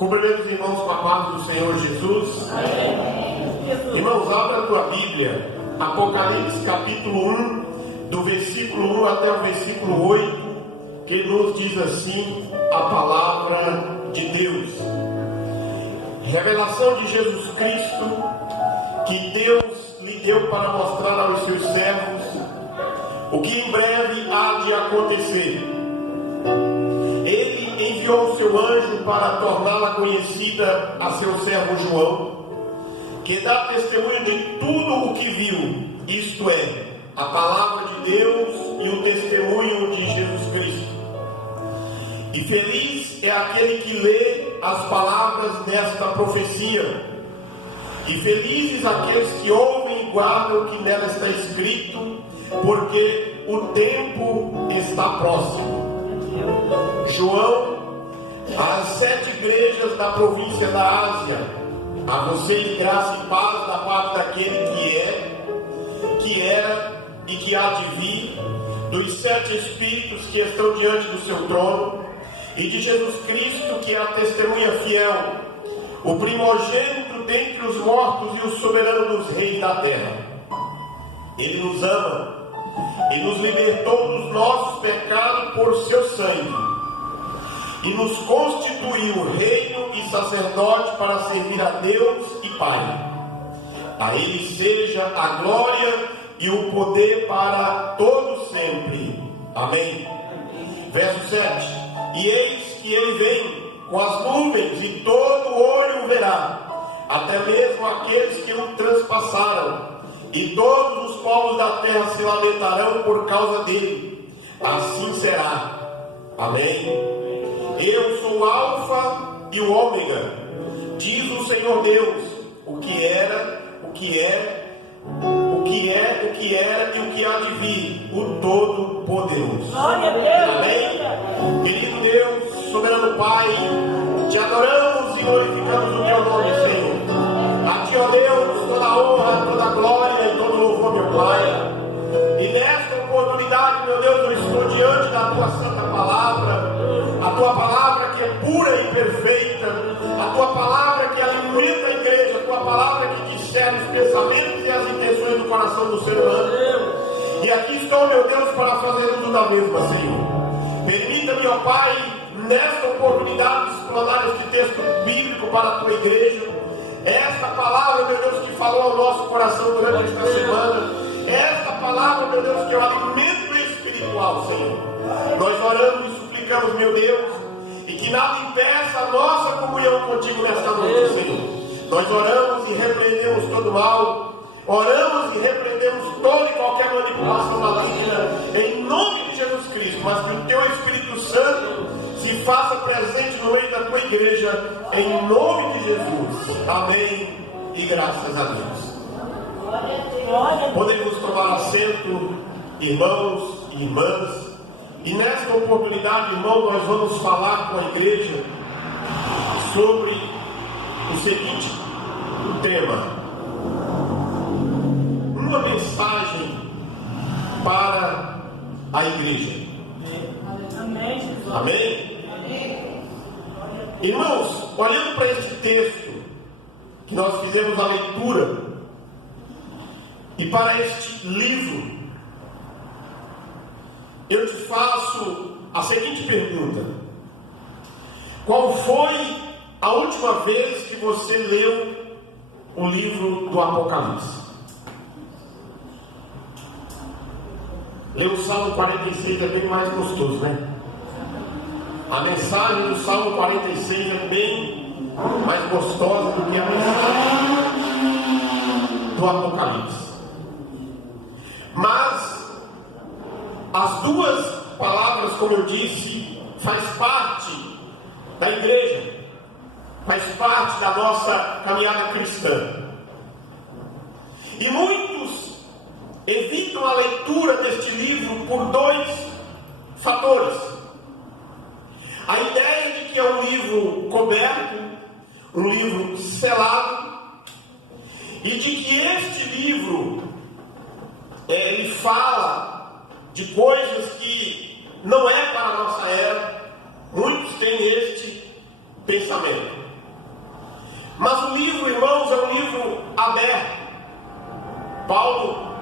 Cumprimento os irmãos com a paz do Senhor Jesus. Amém. Irmãos, abra a tua Bíblia, Apocalipse capítulo 1, do versículo 1 até o versículo 8, que nos diz assim a palavra de Deus. Revelação de Jesus Cristo, que Deus lhe deu para mostrar aos seus servos o que em breve há de acontecer. Ele enviou o seu anjo para torná-la conhecida a seu servo João, que dá testemunho de tudo o que viu, isto é, a palavra de Deus e o testemunho de Jesus Cristo. E feliz é aquele que lê as palavras desta profecia, e felizes aqueles que ouvem e guardam o que nela está escrito, porque o tempo está próximo. João, às 7 igrejas da província da Ásia, a vocês graça e paz da parte daquele que era e que há de vir, dos 7 Espíritos que estão diante do seu trono, e de Jesus Cristo, que é a testemunha fiel, o primogênito dentre os mortos e o soberano dos reis da terra. Ele nos ama e nos libertou dos nossos pecados por seu sangue, e nos constituiu reino e sacerdote para servir a Deus e Pai. A Ele seja a glória e o poder para todos sempre. Amém. Verso 7. E eis que Ele vem com as nuvens, e todo olho o verá, até mesmo aqueles que o transpassaram, e todos os povos da terra se lamentarão por causa dele. Assim será. Amém. Eu sou o Alfa e o Ômega, diz o Senhor Deus, o que era, o que é, o que é, o que era e o que há de vir, o Todo-Poderoso. Amém. Querido Deus, soberano Pai, te adoramos e glorificamos o teu nome, Senhor. A ti, ó Deus, toda a honra, toda a glória e todo o louvor, meu Pai. E nesta oportunidade, meu Deus, eu estou diante da tua santa palavra, a tua palavra que é pura e perfeita, a tua palavra que alimenta a igreja, a tua palavra que discerne os pensamentos e as intenções do coração do ser humano. E aqui estou, meu Deus, para fazer uso da mesma, Senhor. Permita-me, ó Pai, nesta oportunidade de explanar este texto bíblico para a tua igreja, esta palavra, meu Deus, que falou ao nosso coração durante esta semana, esta palavra, meu Deus, que é o alimento espiritual, Senhor. Nós oramos e suplicamos, meu Deus, e que nada impeça a nossa comunhão contigo nesta noite, Senhor. Nós oramos e repreendemos todo mal, oramos e repreendemos toda e qualquer manipulação maligna, em nome de Jesus Cristo, mas que o teu Espírito Santo se faça presente no meio da tua igreja, em nome de Jesus. Amém e graças a Deus. Podemos tomar assento, irmãos e irmãs. E nesta oportunidade, irmão, nós vamos falar com a igreja sobre o seguinte tema: uma mensagem para a igreja. Amém? Irmãos, olhando para este texto que nós fizemos a leitura, e para este livro, eu te faço a seguinte pergunta: qual foi a última vez que você leu o livro do Apocalipse? Ler o Salmo 46 é bem mais gostoso, né? A mensagem do Salmo 46 é bem mais gostosa do que a mensagem do Apocalipse. Mas as duas palavras, como eu disse, faz parte da igreja, faz parte da nossa caminhada cristã. E muitos evitam a leitura deste livro por 2 fatores. A ideia de que é um livro coberto, um livro selado, e de que este livro ele fala de coisas que não é para a nossa era. Muitos têm este pensamento. Mas o livro, irmãos, é um livro aberto.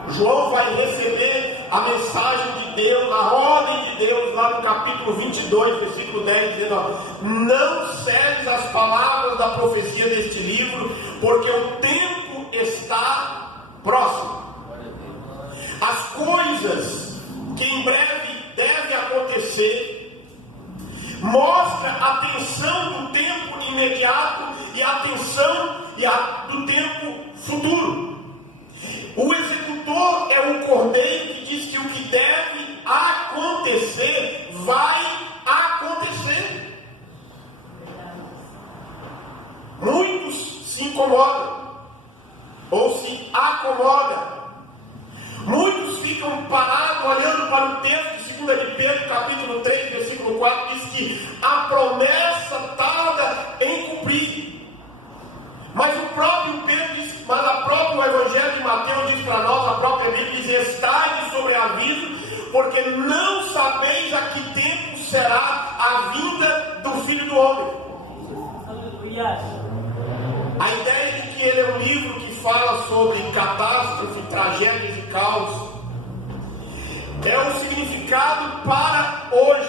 João vai receber a mensagem de Deus, a ordem de Deus, lá no capítulo 22, versículo 10, dizendo: ó, não selles as palavras da profecia deste livro, porque o tempo está próximo. As coisas que em breve devem acontecer mostra a tensão do tempo imediato e a tensão do tempo futuro. O executor é o cordeiro que diz que o que deve acontecer vai acontecer. Muitos se incomodam ou se acomodam. Muitos ficam parados olhando para o texto de 2 de Pedro, capítulo 3, versículo 4, diz que a promessa tarda em cumprir. Mas o próprio Pedro diz, mas a própria Evangelho de Mateus diz para nós, a própria Bíblia diz: estai sobre aviso, porque não sabeis a que tempo será a vinda do Filho do Homem. A ideia de que ele é um livro que fala sobre catástrofe, tragédias e caos é um significado para hoje.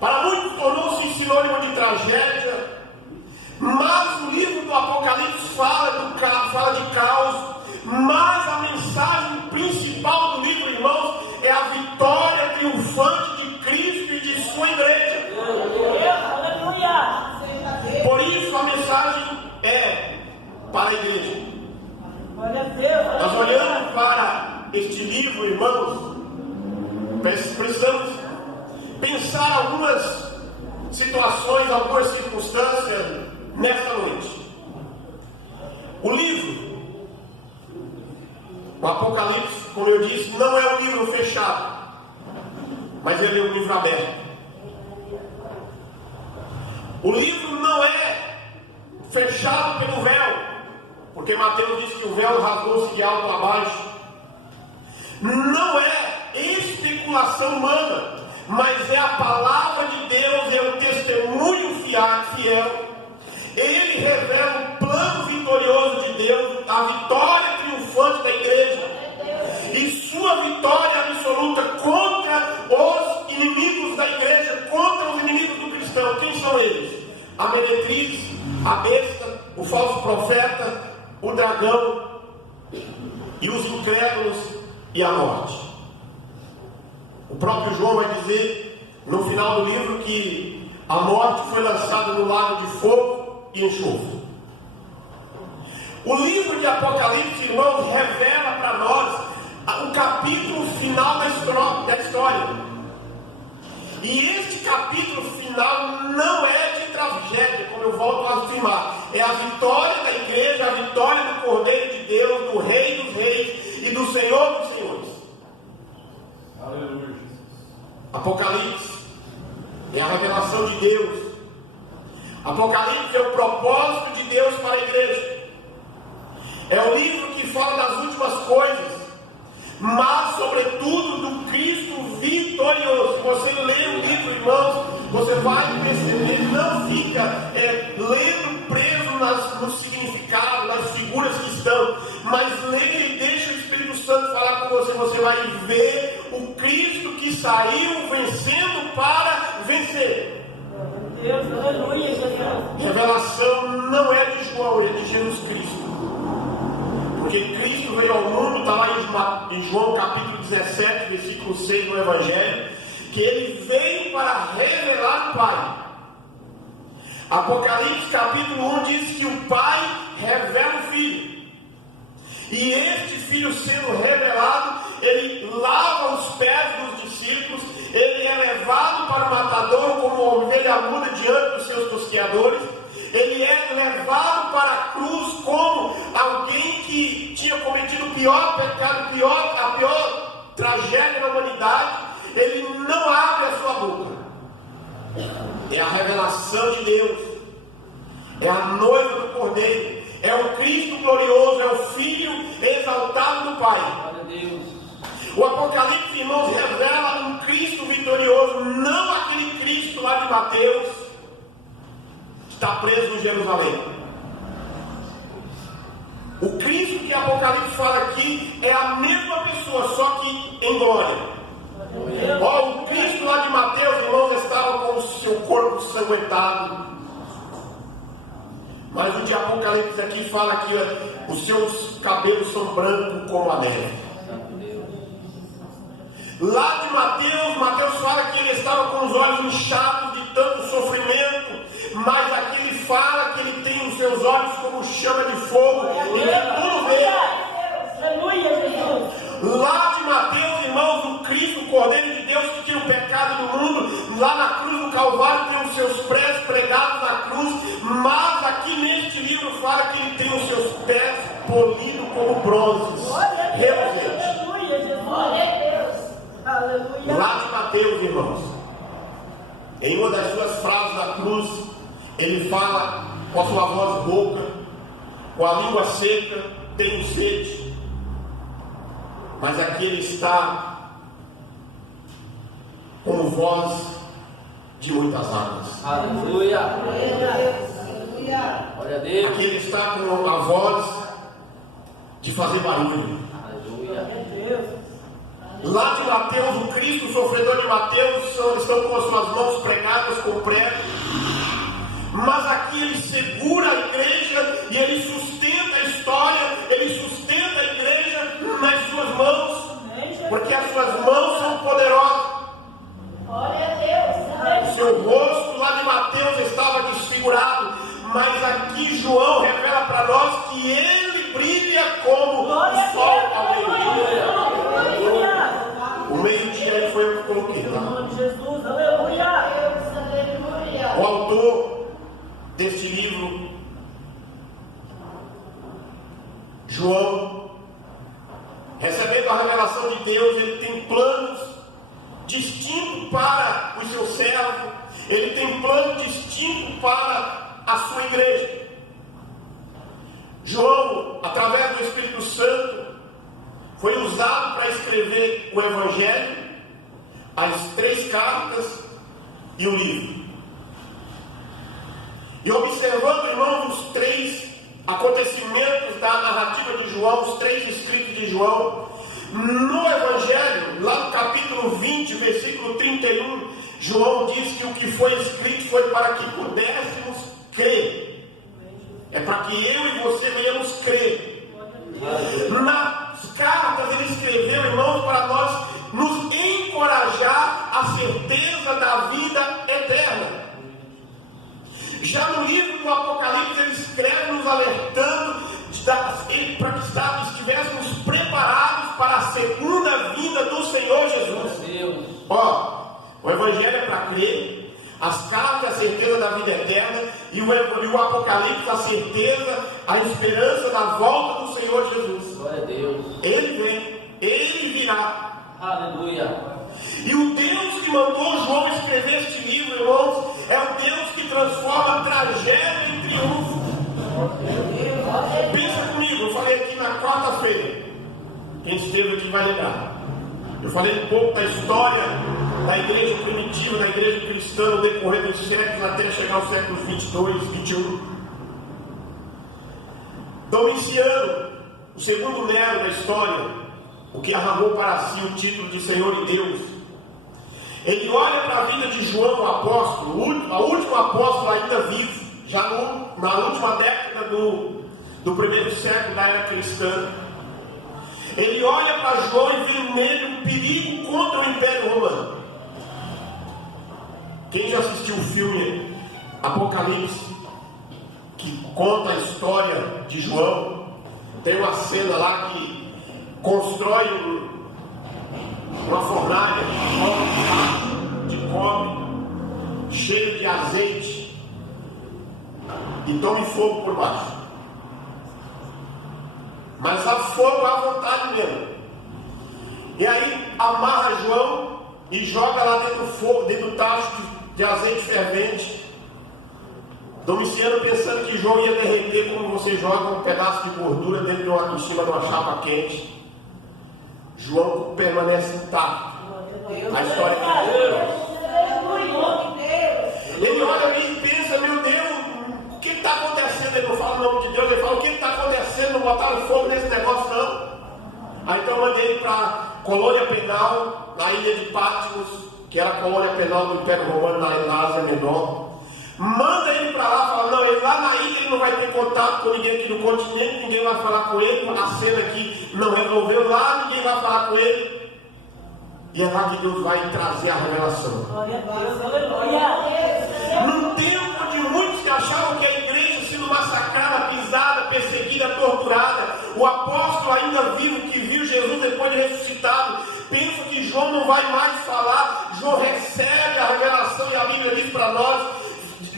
Para muitos tornou-se sinônimo de tragédia, mas o livro do Apocalipse fala de caos, mas a mensagem principal do livro, irmãos, é a vitória triunfante de Cristo e de sua igreja. Por isso a mensagem é para a igreja. Nós olhando para este livro, irmãos, precisamos pensar algumas situações, algumas circunstâncias nesta noite. O livro, o Apocalipse, como eu disse, não é um livro fechado, mas ele é um livro aberto. O livro não é fechado pelo véu, porque Mateus diz que o véu rasgou-se de alto a baixo. Não é especulação humana, mas é a palavra de Deus, é o testemunho fiel. Ele revela o plano vitorioso de Deus, a vitória triunfante da igreja e sua vitória absoluta contra os inimigos da igreja, contra os inimigos do cristão. Quem são eles? A meretriz, a besta, o falso profeta, o dragão e os incrédulos e a morte. O próprio João vai dizer no final do livro que a morte foi lançada no lago de fogo e enxofre. O livro de Apocalipse, irmãos, revela para nós o capítulo final da história. E este capítulo final não é de tragédia, como eu volto a afirmar. É a vitória da igreja, a vitória do Cordeiro de Deus, do Rei dos Reis e do Senhor dos Senhores. Aleluia. Apocalipse é a revelação de Deus. Apocalipse é o propósito de Deus para a igreja. É o livro que fala das últimas coisas, mas sobretudo do Cristo vitorioso. Se você lê o livro, irmãos, você vai perceber, não fica lendo preso no significado, nas figuras que estão, mas lê e deixa o Espírito Santo falar com você. Você vai ver o Cristo que saiu vencendo para vencer. Deus, aleluia. Revelação não é de João, é de Jesus Cristo. Porque Cristo veio ao mundo, está lá em João capítulo 17, versículo 6 do Evangelho, que ele veio para revelar o Pai. Apocalipse capítulo 1 diz que o Pai revela o Filho. E este Filho sendo revelado, ele lava os pés dos discípulos, ele é levado para o matadouro como ovelha muda diante dos seus tosqueadores. Ele é levado para a cruz como alguém que tinha cometido o pior pecado, a pior tragédia da humanidade. Ele não abre a sua boca. É a revelação de Deus. É a noiva do Cordeiro. É o Cristo glorioso. É o Filho exaltado do Pai. O Apocalipse, irmãos, revela um Cristo vitorioso. Não aquele Cristo lá de Mateus, está preso em Jerusalém. O Cristo que Apocalipse fala aqui é a mesma pessoa, só que em glória. Ó, o Cristo lá de Mateus, irmãos, estava com o seu corpo sanguentado. Mas o de Apocalipse aqui fala que os seus cabelos são brancos como a neve. Lá de Mateus fala que ele estava com os olhos inchados de tanto sofrimento. Mas aqui ele fala que ele tem os seus olhos como chama de fogo. E ele tudo vê. Lá de Mateus, irmãos, o Cristo, o Cordeiro de Deus que tira o pecado do mundo, lá na cruz do Calvário tem os seus pés pregados na cruz, mas aqui neste livro fala que ele tem os seus pés polidos como bronzes, reluzentes. Lá de Mateus, irmãos, em uma das suas frases da cruz, ele fala com a sua voz rouca, com a língua seca, tenho sede. Mas aqui ele está com voz de muitas águas. Aleluia. Glória a Deus. Aqui ele está com a voz de fazer barulho. Aleluia. Lá de Mateus, o Cristo, o sofredor de Mateus, estão com as suas mãos pregadas com prego. Mas aqui ele segura a igreja e ele sustenta a história, ele sustenta a igreja nas suas mãos, porque as suas mãos são poderosas. Glória a Deus. O seu rosto lá de Mateus estava desfigurado, mas aqui João revela para nós que ele brilha como o sol ao meio-dia. O meio-dia aí foi eu que coloquei lá. Jesus, aleluia. Deus, aleluia. O autor deste livro, João, recebendo a revelação de Deus, ele tem planos distintos para o seu servo, ele tem planos distintos para a sua igreja. João, através do Espírito Santo, foi usado para escrever o Evangelho, as 3 cartas e o livro. E observando, irmãos, os 3 acontecimentos da narrativa de João, os 3 escritos de João, no Evangelho, lá no capítulo 20, versículo 31, João diz que o que foi escrito foi para que pudéssemos crer. É para que eu e você venhamos crer. Nas cartas ele escreveu, irmãos, para nós nos encorajar a certeza da vida eterna. Já no livro do Apocalipse ele escreve nos alertando para que estivéssemos preparados para a segunda vinda do Senhor Jesus. Ó, o Evangelho é para crer, as cartas a certeza da vida eterna e o Apocalipse a certeza, a esperança da volta do Senhor Jesus. Glória a Deus. Ele vem, ele virá. Aleluia. E o Deus que mandou João escrever este livro, irmãos, é o Deus que transforma tragédia em triunfo. Pensa comigo, eu falei aqui na quarta-feira, quem esteve aqui vai lembrar. Eu falei um pouco da história da igreja primitiva, da igreja cristã, no decorrer dos séculos, até chegar aos séculos 22, 21. Domiciano, o segundo Nero da história, o que arrancou para si o título de Senhor e Deus, ele olha para a vida de João, o apóstolo, o último apóstolo ainda vivo, já na última década do primeiro século da era cristã. Ele olha para João e vê nele um perigo contra o Império Romano. Quem já assistiu o filme Apocalipse, que conta a história de João, tem uma cena lá que constrói uma fornalha de cobre, cheio de azeite, e tome fogo por baixo. Mas há fogo à vontade mesmo. E aí amarra João e joga lá dentro do fogo, dentro do tacho de azeite fervente. Domiciano, pensando que João ia derreter, como você joga um pedaço de gordura em cima de uma chapa quente. João permanece intacto. A história de Deus. Ele olha ali e pensa: meu Deus, botaram fogo nesse negócio não. Aí então eu mandei ele para a colônia penal, na ilha de Patmos, que era a colônia penal do Império Romano na Ásia Menor. Manda ele para lá, fala, não, ele lá na ilha ele não vai ter contato com ninguém aqui no continente, ninguém vai falar com ele, a cena aqui não resolveu lá, ninguém vai falar com ele. E é lá que Deus vai trazer a revelação. Glória a Deus, aleluia. Num tempo de muitos que achavam que a igreja sendo massacrada, pisada, perseguida, torturada, o apóstolo ainda vivo que viu Jesus depois de ressuscitado, pensa que João não vai mais falar. João recebe a revelação e a Bíblia diz para nós,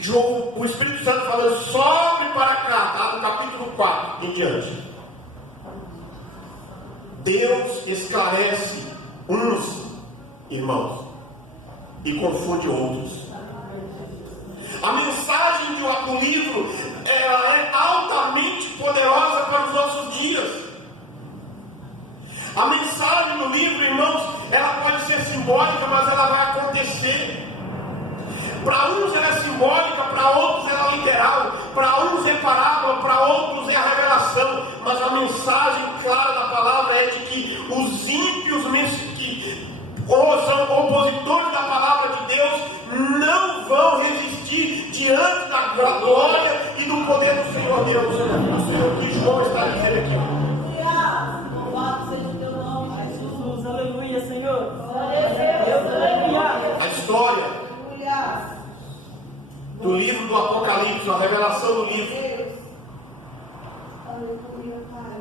o Espírito Santo falando, sobe para cá, tá? No capítulo 4 em diante. Deus esclarece uns irmãos e confunde outros. A mensagem do livro ela é altamente poderosa para os nossos dias. A mensagem do livro, irmãos, ela pode ser simbólica, mas ela vai acontecer. Para uns ela é simbólica, para outros ela é literal, para uns é parábola, para outros é a revelação. Mas a mensagem clara da palavra é de que os ímpios, que são opositores da palavra de Deus, não vão resistir diante da glória e do poder do Senhor Deus. O Senhor que João está dizendo aqui. Louvado seja o teu nome, Jesus, aleluia, Senhor. Glória a Deus, aleluia. A história do livro do Apocalipse, a revelação do livro,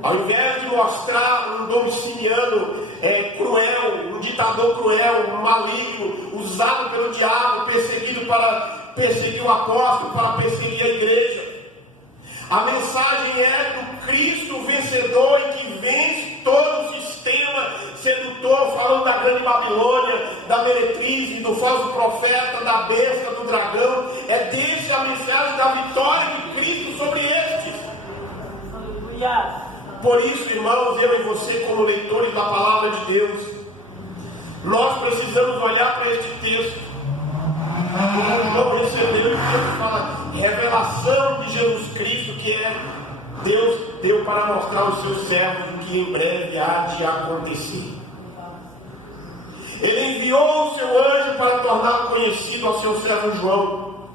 ao invés de mostrar um Domiciano cruel, um ditador cruel, um maligno, usado pelo diabo, perseguido para perseguir o apóstolo, para perseguir a igreja, a mensagem é do Cristo vencedor e que vence todo o sistema sedutor, falando da grande Babilônia, da meretriz, do falso profeta, da besta, do dragão. É desse a mensagem da vitória de Cristo sobre estes. Aleluia. Por isso, irmãos, eu e você, como leitores da palavra de Deus, nós precisamos olhar para este texto. Como João recebeu, e Deus fala, revelação de Jesus Cristo, que é Deus deu para mostrar aos seus servos o que em breve há de acontecer. Ele enviou o seu anjo para tornar conhecido ao seu servo João,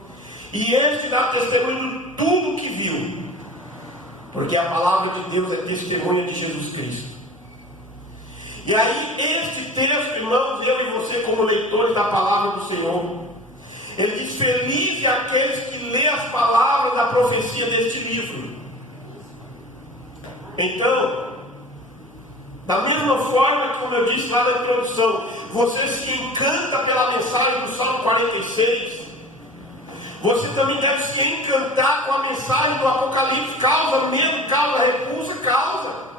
e este dá testemunho de tudo o que viu, porque a palavra de Deus é testemunha de Jesus Cristo. E aí, este texto, irmãos, eu e você, como leitores da palavra do Senhor, ele diz: feliz é aqueles que lêem as palavras da profecia deste livro. Então, da mesma forma que, como eu disse lá na introdução, você se encanta pela mensagem do Salmo 46, você também deve se encantar com a mensagem do Apocalipse. Causa medo, causa repulsa, causa.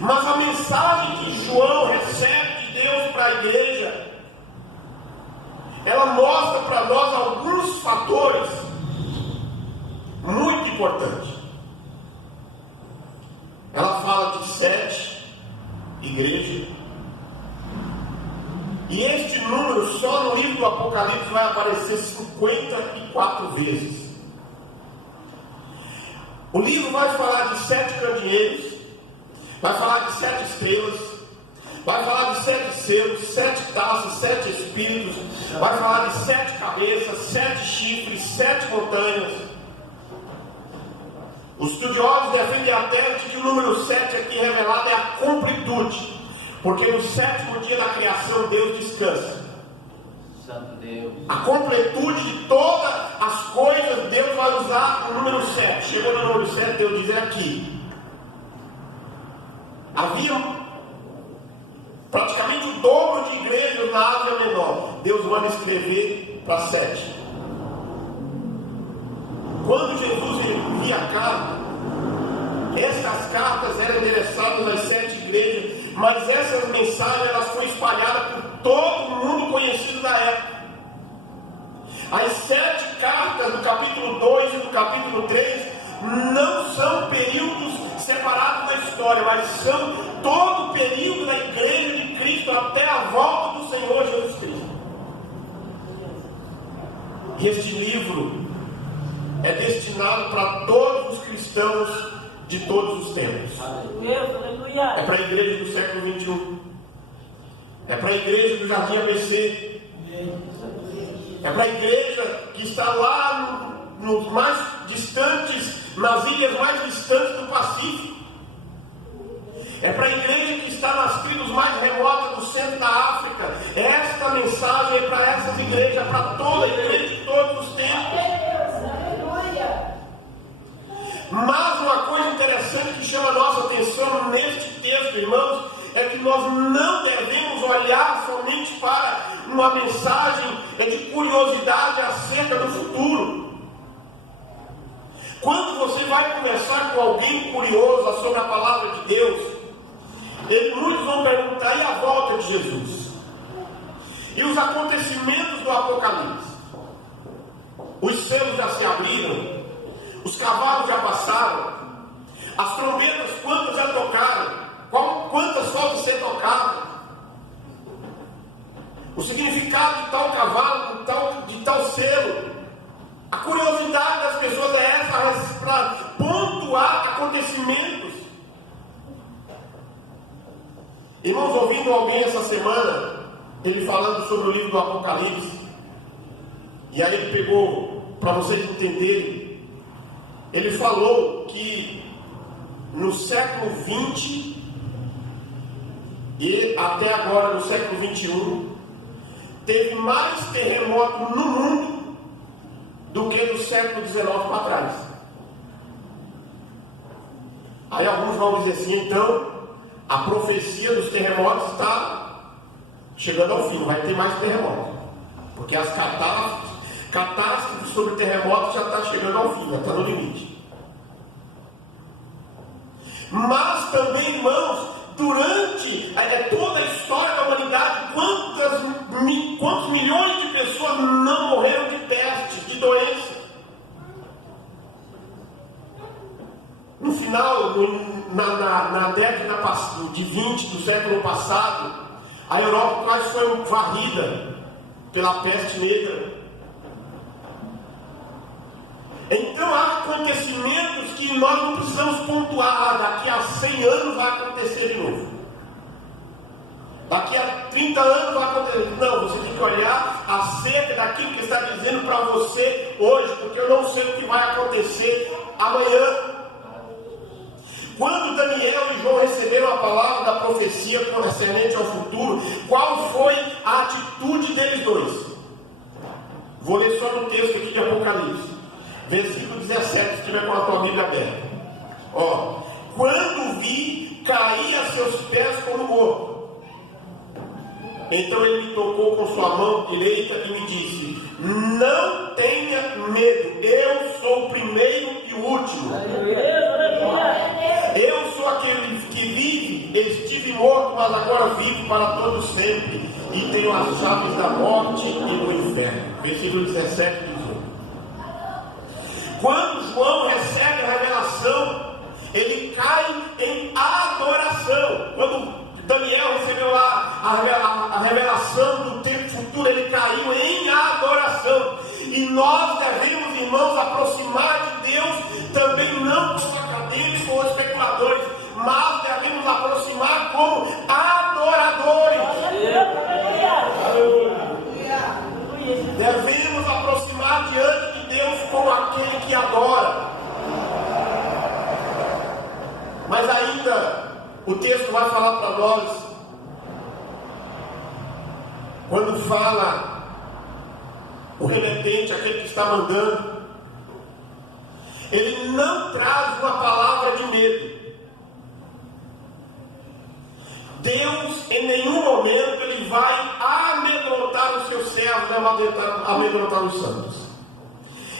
Mas a mensagem que João recebe de Deus para a igreja, ela mostra para nós alguns fatores muito importantes. Ela fala de 7 igrejas. E este número, só no livro do Apocalipse, vai aparecer 54 vezes. O livro vai falar de 7 candeeiros, vai falar de 7 estrelas, vai falar de 7 selos, 7 taças, 7 espíritos, vai falar de 7 cabeças, 7 chifres, 7 montanhas. Os estudiosos defendem a tese de que o número 7 aqui revelado é a completude, porque no 7º dia da criação Deus descansa. Santo Deus. A completude de todas as coisas, Deus vai usar o número 7. Chegou no número 7, Deus diz aqui. Havia praticamente o dobro de igrejas na Ásia Menor. Deus manda escrever para 7. Quando Jesus envia a carta, essas cartas eram endereçadas às 7 igrejas, mas essas mensagens elas foram espalhadas por todo o mundo conhecido da época. As 7 cartas do capítulo 2 e do capítulo 3 não são períodos separados da história, mas são todo o período da igreja de Cristo até a volta do Senhor Jesus Cristo. E este livro é destinado para todos os cristãos de todos os tempos. Deus, aleluia. É para a igreja do século 21. É para a igreja do Jardim ABC. É para a igreja que está lá nos mais distantes, nas ilhas mais distantes do Pacífico. É para a igreja que está nas tribos mais remotas do centro da África. Esta mensagem é para essas igrejas, é para toda a igreja de todos os tempos. Mas uma coisa interessante que chama a nossa atenção neste texto, irmãos, é que nós não devemos olhar somente para uma mensagem de curiosidade acerca do futuro. Quando você vai conversar com alguém curioso sobre a palavra de Deus, muitos vão perguntar: e a volta de Jesus? E os acontecimentos do Apocalipse? Os céus já se abriram? Os cavalos já passaram? As trombetas quantas já tocaram? Quantas faltam ser tocadas? O significado de tal cavalo, de tal selo? A curiosidade das pessoas é essa, para pontuar acontecimentos. Irmãos, ouvindo alguém essa semana, ele falando sobre o livro do Apocalipse, e aí ele pegou, para vocês entenderem, ele falou que no século 20 e até agora no século 21 teve mais terremoto no mundo do que do século 19 para trás. Aí alguns vão dizer assim: então a profecia dos terremotos está chegando ao fim, não vai ter mais terremoto, porque as catástrofes sobre terremotos já está chegando ao fim, já está no limite. Mas também, irmãos, durante toda a história da humanidade, quantos milhões de pessoas não morreram de peste, de doença? No final, na década de 20 do século passado, a Europa quase foi varrida pela peste negra. Então há acontecimentos que nós não precisamos pontuar: daqui a 100 anos vai acontecer de novo, daqui a 30 anos vai acontecer. Não, você tem que olhar acerca daquilo que está dizendo para você hoje, porque eu não sei o que vai acontecer amanhã. Quando Daniel e João receberam a palavra da profecia concernente ao futuro, qual foi a atitude deles dois? Vou ler só no texto aqui de Apocalipse, versículo 17, se tiver com a tua Bíblia aberta. Quando vi, caí a seus pés como morto. Então ele me tocou com sua mão direita e me disse: não tenha medo, eu sou o primeiro e o último. Eu sou aquele que vive, estive morto, mas agora vivo para todo sempre, e tenho as chaves da morte e do inferno. Versículo 17 diz: quando João recebe a revelação, ele cai em adoração. Quando Daniel recebeu lá a revelação do tempo futuro, ele caiu em adoração. E nós devemos, irmãos, aproximar de Deus também não como acadêmicos ou especuladores, mas devemos aproximar como adoradores. Devemos aproximar diante de Deus como aquele que adora. Mas ainda o texto vai falar para nós, quando fala o remetente, aquele que está mandando, ele não traz uma palavra de medo. Deus, em nenhum momento, ele vai amedrontar os seus servos, amedrontar os santos.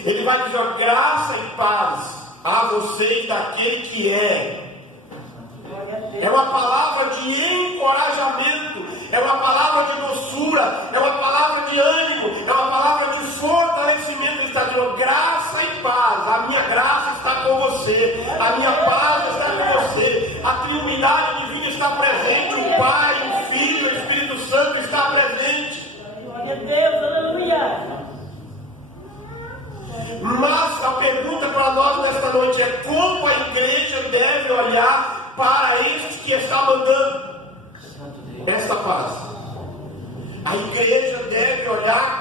Ele vai dizer: graça e paz a vocês daquele que é. É uma palavra de encorajamento, é uma palavra de doçura, é uma palavra de ânimo, é uma palavra de fortalecimento. Ele está dizendo: graça e paz, a minha graça está com você, a minha paz está com você, a Trindade divina está presente, o Pai, o Filho, o Espírito Santo está presente. Glória a Deus, aleluia. Mas a pergunta para nós nesta noite é: como a igreja deve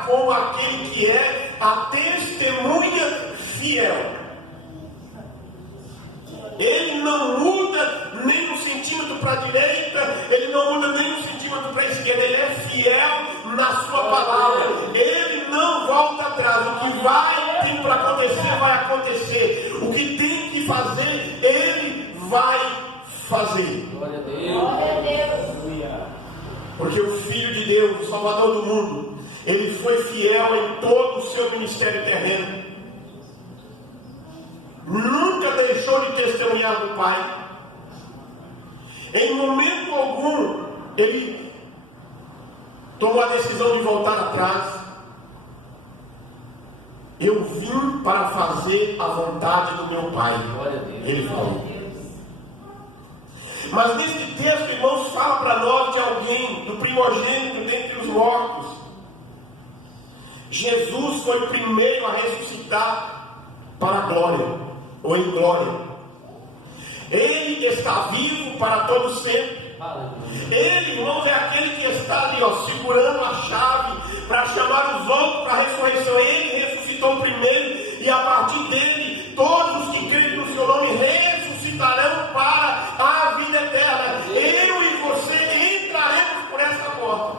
como aquele que é a testemunha fiel. Ele não muda nem um centímetro para a direita, ele não muda nem um centímetro para a esquerda, ele é fiel na sua palavra, ele não volta atrás. O que tem para acontecer, vai acontecer. O que tem que fazer, ele vai fazer. Glória a Deus. Glória a Deus. Porque o Filho de Deus, o Salvador do mundo, ele foi fiel em todo o seu ministério terreno. Nunca deixou de testemunhar do Pai. Em momento algum, ele tomou a decisão de voltar atrás. Eu vim para fazer a vontade do meu Pai. Glória a Deus. Ele falou. Mas nesse texto, irmãos, fala para nós de alguém, do primogênito dentre os mortos. Jesus foi o primeiro a ressuscitar para a glória, ou em glória. Ele está vivo para todo sempre. Ele, irmãos, é aquele que está ali, segurando a chave para chamar os outros para a ressurreição. Ele ressuscitou primeiro, e a partir dele, todos os que creem no seu nome ressuscitarão para a vida eterna. Eu e você entraremos por essa porta.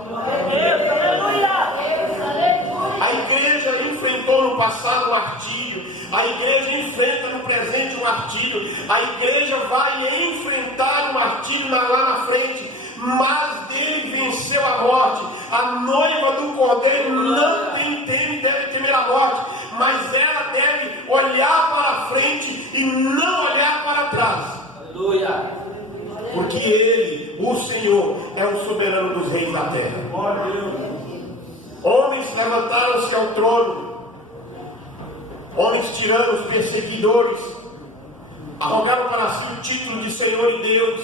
A igreja enfrentou no passado o martírio, a igreja enfrenta no presente o martírio, a igreja vai enfrentar o martírio lá na frente, mas dele venceu a morte. A noiva do Cordeiro não deve temer a morte, mas ela deve olhar para a frente e não olhar para trás. Aleluia. Porque ele, o Senhor, é o soberano dos reis da terra. Homens levantaram-se ao trono, homens tiranos, perseguidores, arrogaram para si o título de Senhor e Deus,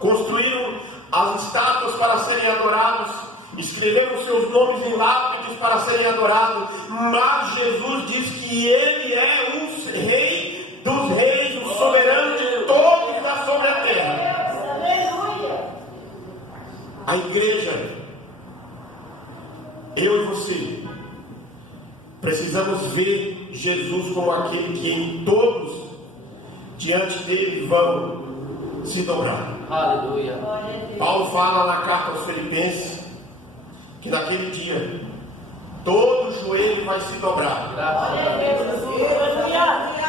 construíram as estátuas para serem adorados, escreveram seus nomes em lápides para serem adorados, mas Jesus diz que ele é o Rei dos reis, o soberano de todos da sobre a terra. A igreja, eu e você, precisamos ver Jesus como aquele que em todos diante dele vão se dobrar. Aleluia. Paulo fala na carta aos Filipenses que naquele dia todo joelho vai se dobrar. Graças a Deus.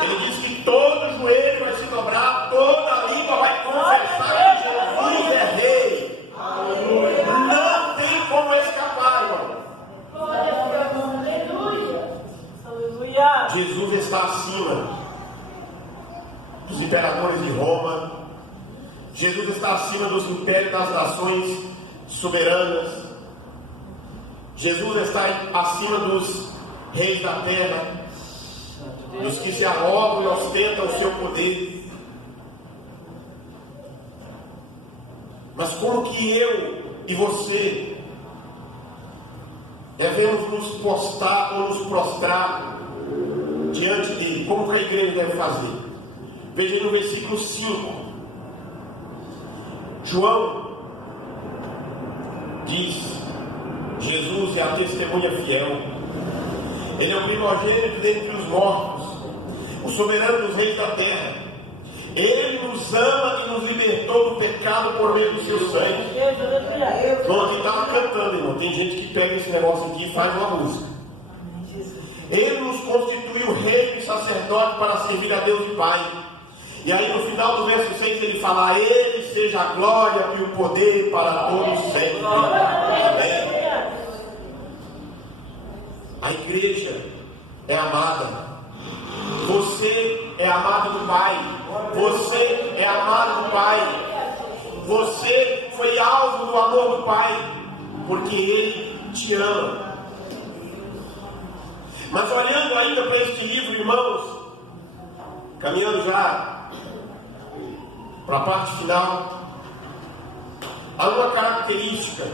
Ele diz que todo joelho vai se dobrar, toda língua vai confessar que Jesus é Rei. Não tem como escapar, irmão. Jesus está acima dos imperadores de Roma. Jesus está acima dos impérios das nações soberanas. Jesus está acima dos reis da terra, dos que se arrogam e ostentam o seu poder. Mas como que eu e você devemos nos postar ou nos prostrar diante dele? Como que a igreja deve fazer? Veja no versículo 5. João diz: Jesus é a testemunha fiel, ele é o primogênito dentre os mortos, o soberano dos reis da terra. Ele nos ama e nos libertou do pecado por meio do seu sangue. Bom, aqui estava cantando, irmão. Tem gente que pega esse negócio aqui e faz uma música. Ele nos constituiu rei e sacerdote para servir a Deus e Pai. E aí no final do verso 6 ele fala: a ele seja a glória e o poder para todos sempre. Amém. A igreja é amada. Você é amado do Pai. Você é amado do Pai. Você foi alvo do amor do Pai, porque Ele te ama. Mas olhando ainda para este livro, irmãos, caminhando já para a parte final, há uma característica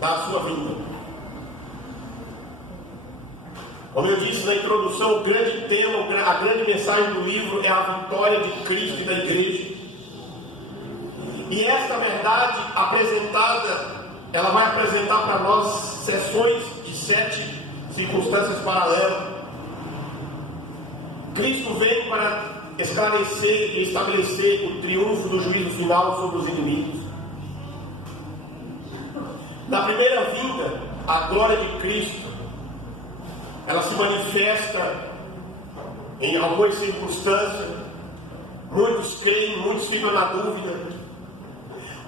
da sua vinda. Como eu disse na introdução, o grande tema, a grande mensagem do livro é a vitória de Cristo e da igreja. E esta verdade apresentada, ela vai apresentar para nós sessões 7 circunstâncias paralelas. Cristo vem para esclarecer e estabelecer o triunfo do juízo final sobre os inimigos. Na primeira vinda, a glória de Cristo, ela se manifesta em algumas circunstâncias. Muitos creem, muitos ficam na dúvida.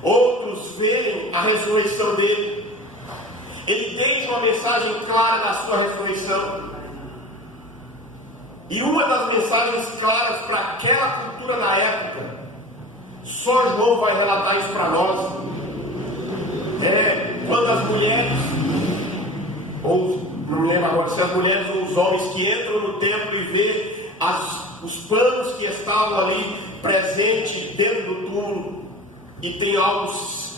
Outros veem a ressurreição dele. Ele deixa uma mensagem clara da sua ressurreição. E uma das mensagens claras para aquela cultura da época, só João vai relatar isso para nós, quando as mulheres, ou não me lembro agora se as mulheres ou os homens que entram no templo e vê os panos que estavam ali presentes dentro do túmulo, e tem algo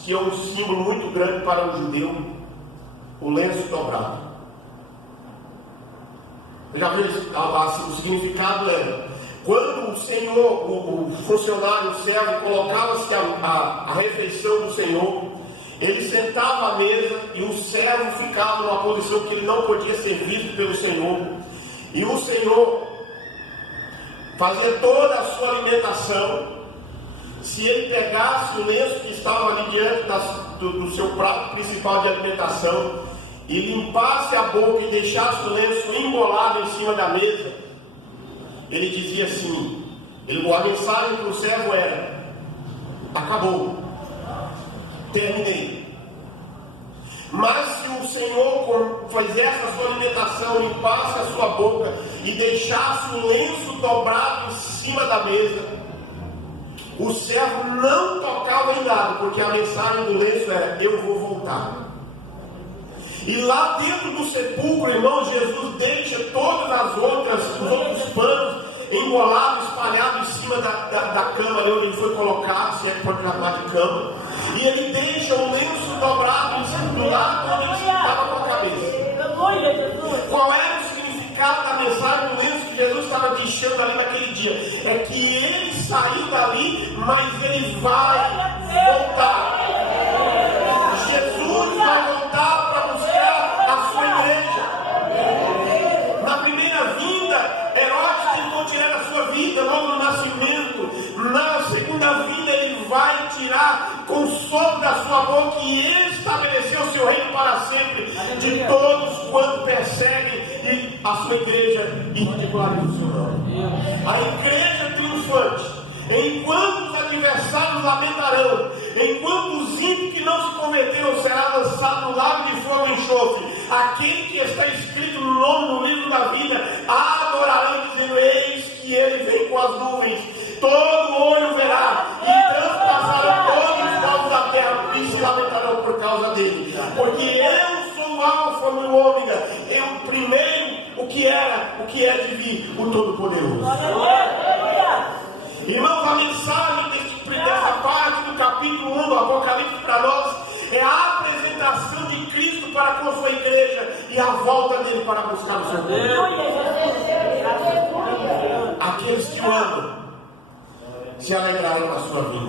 que é um símbolo muito grande para o judeu, o lenço dobrado. Já viu o significado? Quando o Senhor, o funcionário, o servo, colocava-se a refeição do Senhor, ele sentava à mesa e o servo ficava numa posição que ele não podia ser visto pelo Senhor, e o Senhor fazia toda a sua alimentação. Se ele pegasse o lenço que estava ali diante do seu prato principal de alimentação e limpasse a boca e deixasse o lenço embolado em cima da mesa, ele dizia assim, a mensagem para o servo era: acabou, terminei. Mas se o Senhor fizesse a sua alimentação, limpasse a sua boca e deixasse o lenço dobrado em cima da mesa, o servo não tocava em nada, porque a mensagem do lenço era: eu vou voltar. E lá dentro do sepulcro, irmão, Jesus deixa todas os outros panos embolados, espalhados em cima da cama ali onde ele foi colocado, se é que pode chamar de cama. E ele deixa o lenço dobrado em cima do lado onde ele estava com a cabeça. Qual era o significado da mensagem do lenço que Jesus estava deixando ali naquele dia? É que ele saiu dali, mas ele vai voltar. Jesus vai voltar para buscar a sua igreja. Na primeira vinda, Herodes tentou tirar a sua vida logo no nascimento. Na segunda vinda, ele vai tirar com o sopro da sua boca e estabelecer o seu reino para sempre, de todos quanto perseguem a sua igreja e ridicularizam o seu nome. A igreja triunfante, enquanto os adversários lamentarão, enquanto os ímpios que não se converteram será lançado no lago de fogo e enxofre, aquele que está escrito no nome no livro da vida adorarão, dizendo: eis que ele vem com as nuvens, todo olho verá, e transpassarão todos os povos da terra, e se lamentarão por causa dele, porque eu sou o Alfa e o Ômega, eu o primeiro, o que era, o que é de vir, o Todo-Poderoso. Irmãos, a mensagem dessa parte do capítulo 1 do Apocalipse para nós é a apresentação de Cristo para com a sua igreja e a volta dele para buscar o seu povo. Aqueles que o amam se alegrarão na sua vida.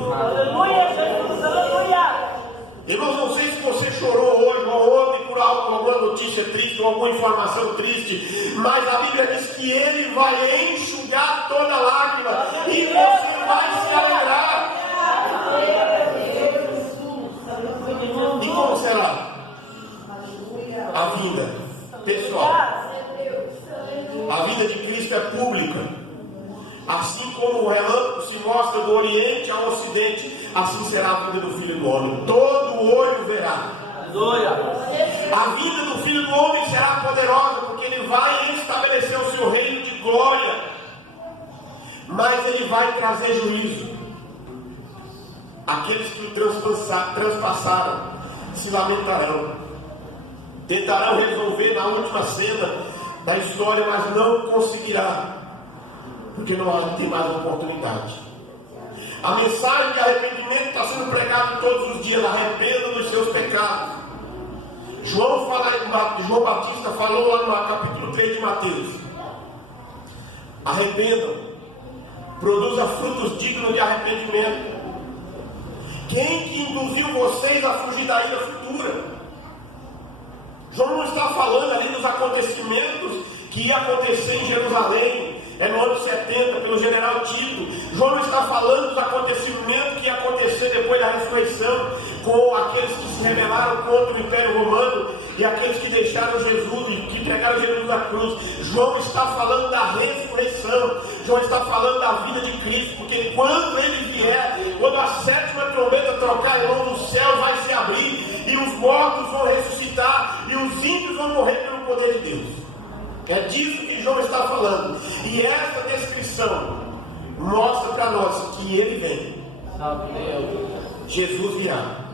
Irmãos, não sei se você chorou hoje ou ontem por alguma notícia triste ou alguma informação triste, mas a Bíblia diz que Ele vai enxugar toda lágrima e você vai se alegrar. E como será a vinda pessoal? A vinda de Cristo é pública. Assim como o relâmpago se mostra do Oriente ao Ocidente, assim será a vinda do Filho do Homem. Todo olho verá. A vinda do Filho do Homem será poderosa, porque ele vai estabelecer o seu reino de glória. Mas ele vai trazer juízo. Aqueles que o transpassaram se lamentarão. Tentarão resolver na última cena da história, mas não conseguirá, porque não tem mais oportunidade. A mensagem de arrependimento está sendo pregada todos os dias: arrependa dos seus pecados. João Batista falou lá no capítulo 3 de Mateus: arrependam, produza frutos dignos de arrependimento. Quem que induziu vocês a fugir da ira futura? João não está falando ali dos acontecimentos que ia acontecer em Jerusalém, no ano 70, pelo general Tito. João não está falando dos acontecimentos que ia acontecer depois da ressurreição, com aqueles que se rebelaram contra o Império Romano e aqueles que deixaram Jesus e que entregaram Jesus na cruz. João está falando da ressurreição. João está falando da vida de Cristo, porque quando ele vier, quando a sétima trombeta trocar, irmão, o céu vai se abrir e os mortos vão ressuscitar e os ímpios vão morrer pelo poder de Deus. É disso que João está falando. E essa descrição mostra para nós que ele vem. Jesus virá.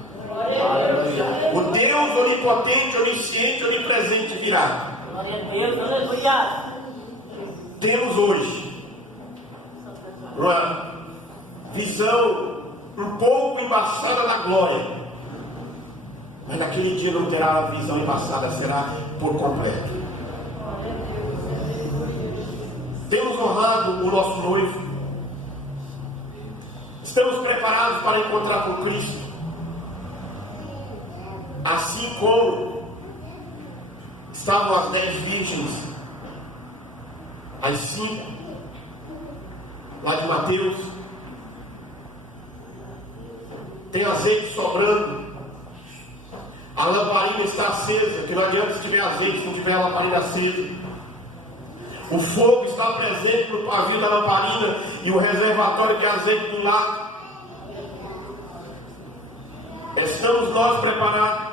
O Deus onipotente, onisciente, onipresente virá. Glória a Deus, aleluia. Temos hoje uma visão um pouco embaçada da glória, mas naquele dia não terá a visão embaçada, será por completo. Temos honrado o nosso noivo, estamos preparados para encontrar com Cristo, assim como estavam as 10 virgens, as 5 lá de Mateus. Tem azeite sobrando, a lamparina está acesa, que não adianta se tiver azeite se não tiver a lamparina acesa. O fogo está presente no pavio da lamparina e o reservatório de azeite do lado. Estamos nós preparados,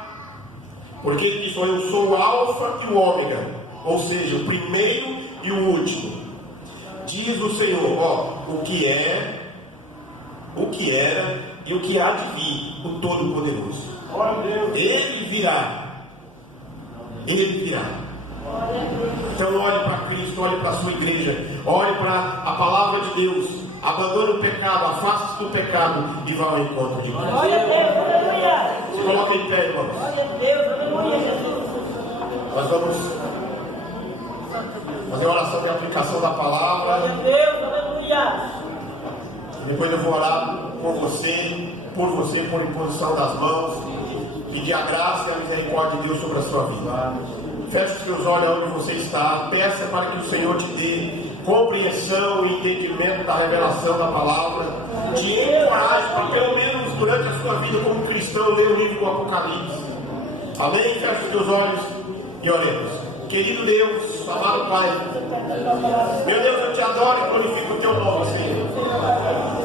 porque ele disse: eu sou o alfa e o ômega, ou seja, o primeiro e o último. Diz o Senhor, o que é, o que era e o que há de vir, o Todo-Poderoso. Ele virá. Ele virá. Então olhe para Cristo, olhe para a sua igreja, olhe para a palavra de Deus, abandone o pecado, afaste-se do pecado e vá ao encontro de Cristo. Glória a Deus, aleluia. Se coloque em pé, irmãos. Glória a Deus, aleluia, Jesus. Nós vamos fazer uma oração de aplicação da palavra. Glória a Deus, aleluia. Depois eu vou orar por você, por imposição das mãos, pedir a graça e a misericórdia de Deus sobre a sua vida. Feche os seus olhos onde você está, peça para que o Senhor te dê compreensão e entendimento da revelação da palavra, te encoraje para, pelo menos durante a sua vida como cristão, ler o livro do Apocalipse. Amém? Feche os seus olhos e oremos. Querido Deus, amado Pai, meu Deus, eu te adoro e glorifico o teu nome, Senhor.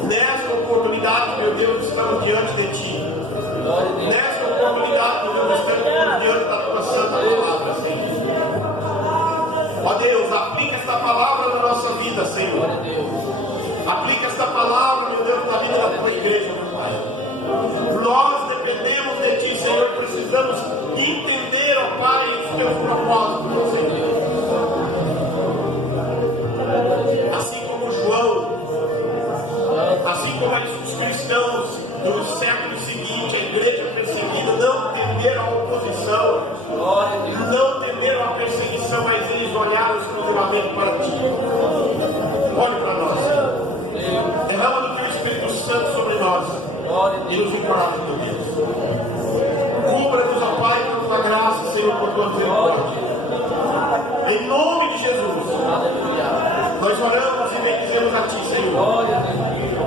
Nessa oportunidade, meu Deus, estamos diante de ti. Nessa oportunidade, meu Deus, estamos diante da tua santa palavra, Senhor. Ó Deus, aplica esta palavra na nossa vida, Senhor. Aplica esta palavra, meu Deus, na vida da tua igreja, meu Pai. Nós dependemos de ti, Senhor. Precisamos entender, ó Pai, os teus propósitos, Senhor. Assim como João, assim como os cristãos do século seguinte, a igreja perseguida, não temeram a oposição, não temeram a perseguição, mas eles olharam exclusivamente para ti. Olhe para nós, Senhor. Derrama do teu Espírito Santo sobre nós e nos encoraje, meu Deus. Cubra-nos, ó Pai, com a tua graça, Senhor, por tua misericórdia. Em nome de Jesus, nós oramos e bendizemos a ti, Senhor.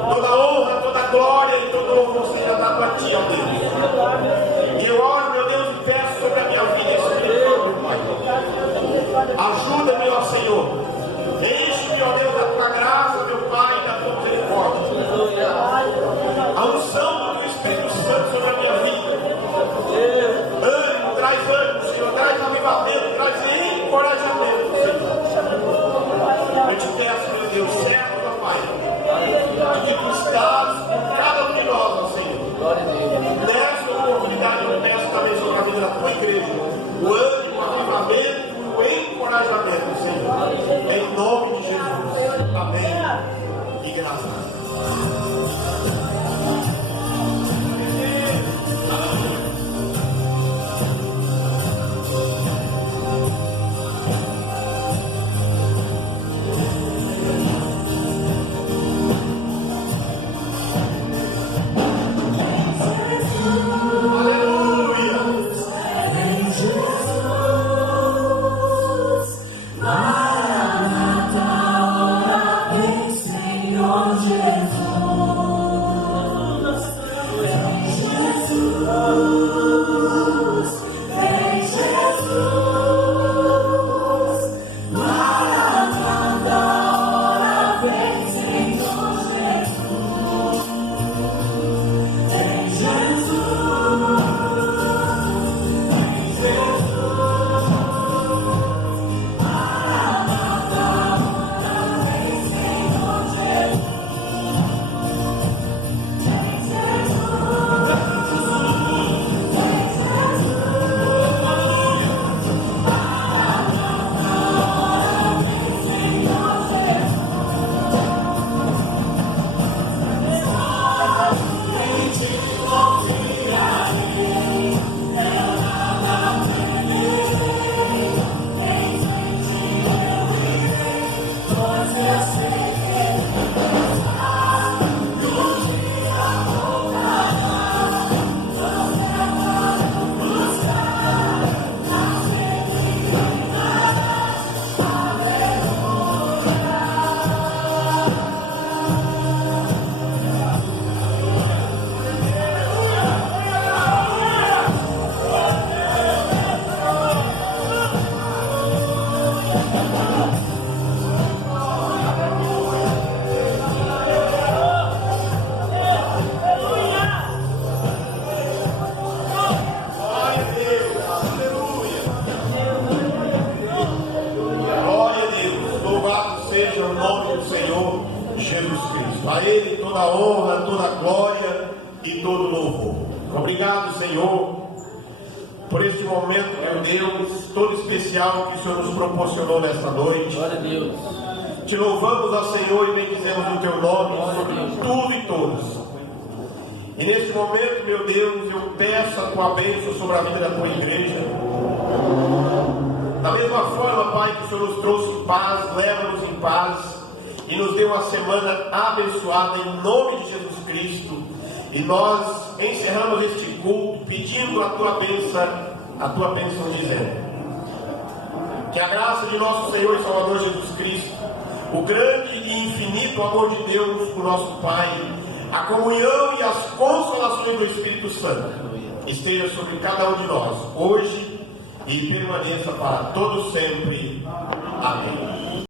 Toda honra, toda glória e todo louvor seja dado a ti, ó Deus. E eu oro, meu Deus, e peço sobre a minha vida espiritual, meu Pai. Ajuda-me, ó Senhor. Enche-me, ó Deus, da tua graça, meu Pai, e da tua misericórdia. A unção do teu Espírito Santo sobre a minha vida. Ânimo, traz ânimo, Senhor. Traz avivamento, traz encorajamento, Senhor. Eu te peço, meu Deus, certo, meu Pai, de que tu estás com cada um de nós, ó Senhor. Nessa oportunidade eu peço também sobre a vida da tua igreja o ânimo, o avivamento, o encorajamento, Senhor. Em nome de Jesus. Amém. E graças a Deus. seja o nome do Senhor Jesus Cristo. A Ele toda a honra, toda a glória e todo o louvor. Obrigado, Senhor, por este momento, meu Deus, todo especial que o Senhor nos proporcionou nesta noite. Glória a Deus. Te louvamos, ó Senhor, e bendizemos o Teu nome sobre tudo e todos. E neste momento, meu Deus, eu peço a Tua bênção sobre a vida da Tua igreja. Da mesma forma, Pai, que o Senhor nos trouxe paz, leva-nos em paz e nos deu uma semana abençoada em nome de Jesus Cristo. E nós encerramos este culto pedindo a Tua bênção dizendo: que a graça de nosso Senhor e Salvador Jesus Cristo, o grande e infinito amor de Deus, o nosso Pai, a comunhão e as consolações do Espírito Santo esteja sobre cada um de nós, hoje e permaneça para todos sempre. Amém.